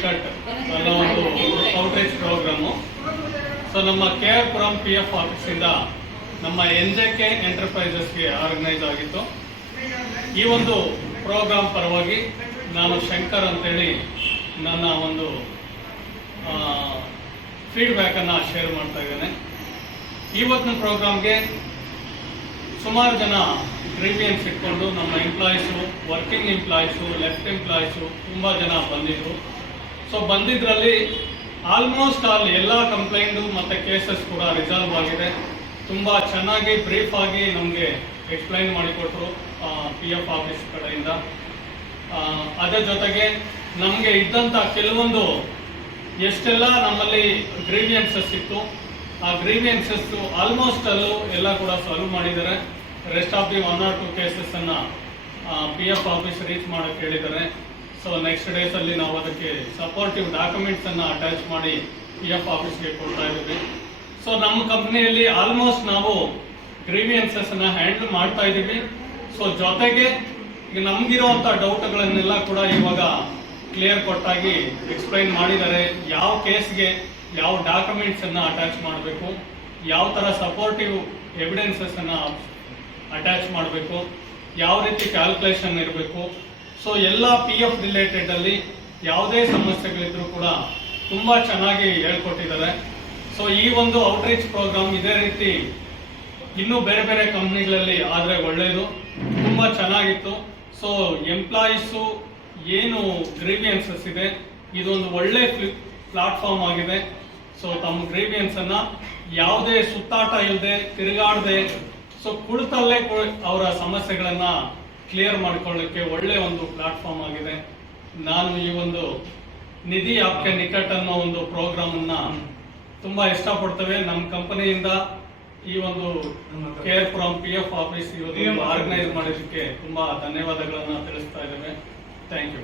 ನಿಕಟ್ ಅನ್ನೋ ಒಂದು outreach programme. So ನಮ್ಮ KR PF ಆಫೀಸಿಂದ ನಮ್ಮ NJK ಎಂಟರ್ಪ್ರೈಸಸ್ಗೆ ಆರ್ಗನೈಸ್ ಆಗಿತ್ತು. ಈ ಒಂದು ಪ್ರೋಗ್ರಾಮ್ ಪರವಾಗಿ ನಾನು ಶಂಕರ್ ಅಂತೇಳಿ ನನ್ನ ಒಂದು ಫೀಡ್ಬ್ಯಾಕನ್ನು ಶೇರ್ ಮಾಡ್ತಾ ಇದ್ದೇನೆ. ಇವತ್ತಿನ ಪ್ರೋಗ್ರಾಮ್ಗೆ ಸುಮಾರು ಜನ ಗ್ರೀವಿಯನ್ಸ್ ಇಟ್ಕೊಂಡು ನಮ್ಮ employees, working employees, left employees ತುಂಬ ಜನ ಬಂದಿದ್ರು. ಸೊ ಬಂದಿದ್ರಲ್ಲಿ ಆಲ್ಮೋಸ್ಟ್ ಎಲ್ಲ ಕಂಪ್ಲೇಂಟು ಮತ್ತು ಕೇಸಸ್ ಕೂಡ ರಿಸಾಲ್ವ್ ಆಗಿದೆ. ತುಂಬ ಚೆನ್ನಾಗಿ ಬ್ರೀಫ್ ಆಗಿ ನಮಗೆ ಎಕ್ಸ್ಪ್ಲೈನ್ ಮಾಡಿಕೊಟ್ರು PF ಆಫೀಸ್ ಕಡೆಯಿಂದ. ಅದೇ ಜೊತೆಗೆ ನಮಗೆ ಇದ್ದಂಥ ಕೆಲವೊಂದು ಎಷ್ಟೆಲ್ಲ ನಮ್ಮಲ್ಲಿ ಗ್ರೀವಿಯನ್ಸಸ್ ಇತ್ತು, ಆ ಗ್ರೀವಿಯನ್ಸಸ್ ಆಲ್ಮೋಸ್ಟ್ ಎಲ್ಲ ಕೂಡ ಸಾಲ್ವ್ ಮಾಡಿದ್ದಾರೆ. Rest of the 1 or 2 cases ಅನ್ನ PF ಆಫೀಸ್ ರೀಚ್ ಮಾಡಕ್ಕೆ ಹೇಳಿದ್ದಾರೆ. ಸೊ ನೆಕ್ಸ್ಟ್ ಡೇಸ್ ಅಲ್ಲಿ ನಾವು ಅದಕ್ಕೆ ಸಪೋರ್ಟಿವ್ ಡಾಕ್ಯುಮೆಂಟ್ಸ್ ಅನ್ನ ಅಟ್ಯಾಚ್ ಮಾಡಿ PF ಆಫೀಸ್ಗೆ ಕೊಡ್ತಾ ಇದ್ದೀವಿ. ಸೊ ನಮ್ಮ ಕಂಪ್ನಿಯಲ್ಲಿ ಆಲ್ಮೋಸ್ಟ್ ನಾವು ಗ್ರೀವಿಯನ್ಸಸ್ ಅನ್ನ ಹ್ಯಾಂಡಲ್ ಮಾಡ್ತಾ ಇದ್ದೀವಿ. ಸೊ ಜೊತೆಗೆ ಈಗ ನಮ್ಗಿರುವಂತ ಡೌಟ್ಗಳನ್ನೆಲ್ಲ ಕೂಡ ಇವಾಗ ಕ್ಲಿಯರ್ ಕೊಟ್ಟಾಗಿ ಎಕ್ಸ್ಪ್ಲೈನ್ ಮಾಡಿದ್ದಾರೆ. ಯಾವ ಕೇಸ್ಗೆ ಯಾವ ಡಾಕ್ಯುಮೆಂಟ್ಸ್ ಅನ್ನ ಅಟ್ಯಾಚ್ ಮಾಡಬೇಕು, ಯಾವ ತರ ಸಪೋರ್ಟಿವ್ ಎವಿಡೆನ್ಸಸ್ ಅನ್ನ ಅಟ್ಯಾಚ್ ಮಾಡಬೇಕು, ಯಾವ ರೀತಿ ಕ್ಯಾಲ್ಕುಲೇಷನ್ ಇರಬೇಕು. ಸೊ ಎಲ್ಲ PF ರಿಲೇಟೆಡ್ ಅಲ್ಲಿ ಯಾವುದೇ ಸಮಸ್ಯೆಗಳಿದ್ರು ಕೂಡ ತುಂಬಾ ಚೆನ್ನಾಗಿ ಹೇಳ್ಕೊಟ್ಟಿದ್ದಾರೆ. ಸೊ ಈ ಒಂದು ಔಟ್ರೀಚ್ ಪ್ರೋಗ್ರಾಮ್ ಇದೇ ರೀತಿ ಇನ್ನೂ ಬೇರೆ ಬೇರೆ ಕಂಪ್ನಿಗಳಲ್ಲಿ ಆದರೆ ಒಳ್ಳೆಯದು, ತುಂಬಾ ಚೆನ್ನಾಗಿತ್ತು. ಸೊ ಎಂಪ್ಲಾಯೀಸು ಏನು ಗ್ರೀವಿಯನ್ಸಸ್ ಇದೆ, ಇದೊಂದು ಒಳ್ಳೆ ಪ್ಲಾಟ್ಫಾರ್ಮ್ ಆಗಿದೆ. ಸೊ ತಮ್ಮ ಗ್ರೀವಿಯನ್ಸ್ ಅನ್ನ ಯಾವುದೇ ಸುತ್ತಾಟ ಇಲ್ಲದೆ, ತಿರುಗಾಡದೆ, ಸೊ ಕುಳಿತಲ್ಲೇ ಅವರ ಸಮಸ್ಯೆಗಳನ್ನ ಕ್ಲಿಯರ್ ಮಾಡ್ಕೊಳ್ಳಿಕ್ಕೆ ಒಳ್ಳೆ ಒಂದು ಪ್ಲಾಟ್ಫಾರ್ಮ್ ಆಗಿದೆ. ನಾನು ಈ ಒಂದು ನಿಧಿ ಆಪ್ಕೆ ನಿಕಟ್ ಅನ್ನೋ ಒಂದು ಪ್ರೋಗ್ರಾಮ್ ಅನ್ನ ತುಂಬಾ ಇಷ್ಟಪಡ್ತೇವೆ. ನಮ್ಮ ಕಂಪನಿಯಿಂದ ಈ ಒಂದು KR PF ಆಫೀಸ್ ಇವತ್ತು ಆರ್ಗನೈಸ್ ಮಾಡಿದ್ದಕ್ಕೆ ತುಂಬಾ ಧನ್ಯವಾದಗಳನ್ನ ತಿಳಿಸ್ತಾ ಇದ್ದೇವೆ. Thank you.